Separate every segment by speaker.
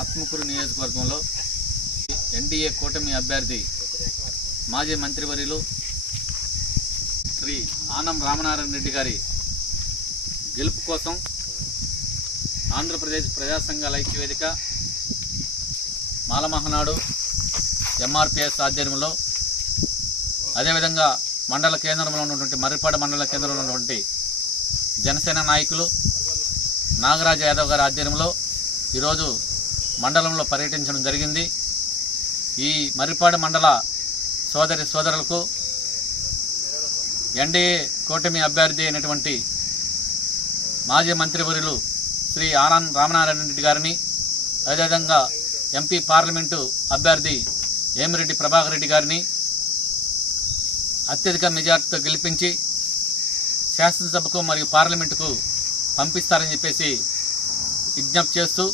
Speaker 1: ఆత్మకూరు నియోజకవర్గంలో ఎన్డీఏ కూటమి అభ్యర్థి మాజీ మంత్రివర్యులు శ్రీ ఆనం రామనారాయణ రెడ్డి గారి గెలుపు కోసం ఆంధ్రప్రదేశ్ ప్రజాసంఘాల ఐక్యవేదిక మాలమహనాడు ఎంఆర్పిఎస్ ఆధ్వర్యంలో అదేవిధంగా మండల కేంద్రంలో ఉన్నటువంటి మర్రిపాడు మండల కేంద్రంలో ఉన్నటువంటి జనసేన నాయకులు నాగరాజ్ యాదవ్ గారి ఆధ్వర్యంలో ఈరోజు మండలంలో పర్యటించడం జరిగింది. ఈ మర్రిపాడు మండల సోదరి సోదరులకు ఎన్డీఏ కూటమి అభ్యర్థి అయినటువంటి మాజీ మంత్రివర్యులు శ్రీ ఆనంద్ రామనారాయణ రెడ్డి గారిని అదేవిధంగా ఎంపీ పార్లమెంటు అభ్యర్థి ఏమిరెడ్డి ప్రభాకర్ రెడ్డి గారిని అత్యధిక మెజార్టీతో గెలిపించి శాసనసభకు మరియు పార్లమెంటుకు పంపిస్తారని చెప్పేసి విజ్ఞప్తి చేస్తూ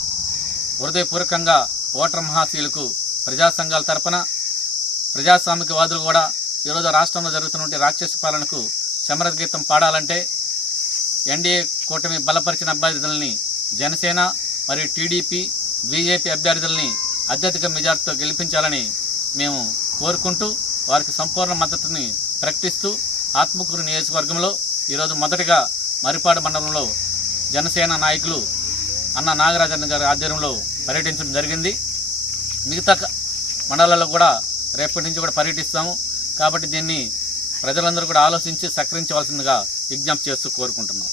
Speaker 1: హృదయపూర్వకంగా ఓటర్ మహాశీలకు ప్రజా సంఘాల తరపున ప్రజాస్వామికవాదులు కూడా ఈరోజు రాష్ట్రంలో జరుగుతున్నటువంటి రాక్షస పాలనకు సమర గీతం పాడాలంటే ఎన్డీఏ కూటమి బలపరిచిన అభ్యర్థులని జనసేన మరియు టీడీపీ బీజేపీ అభ్యర్థులని అత్యధిక మెజార్టీతో గెలిపించాలని మేము కోరుకుంటూ వారికి సంపూర్ణ మద్దతుని ప్రకటిస్తూ ఆత్మకూరు నియోజకవర్గంలో ఈరోజు మొదటిగా మరిపాడు మండలంలో జనసేన నాయకులు అన్న నాగరాజన్ గారి ఆధ్వర్యంలో పర్యటించడం జరిగింది. మిగతా మండలాల్లో కూడా రేపటి నుంచి కూడా పర్యటిస్తాము. కాబట్టి దీన్ని ప్రజలందరూ కూడా ఆలోచించి సహకరించవలసిందిగా విజ్ఞప్తి చేస్తూ కోరుకుంటున్నాం.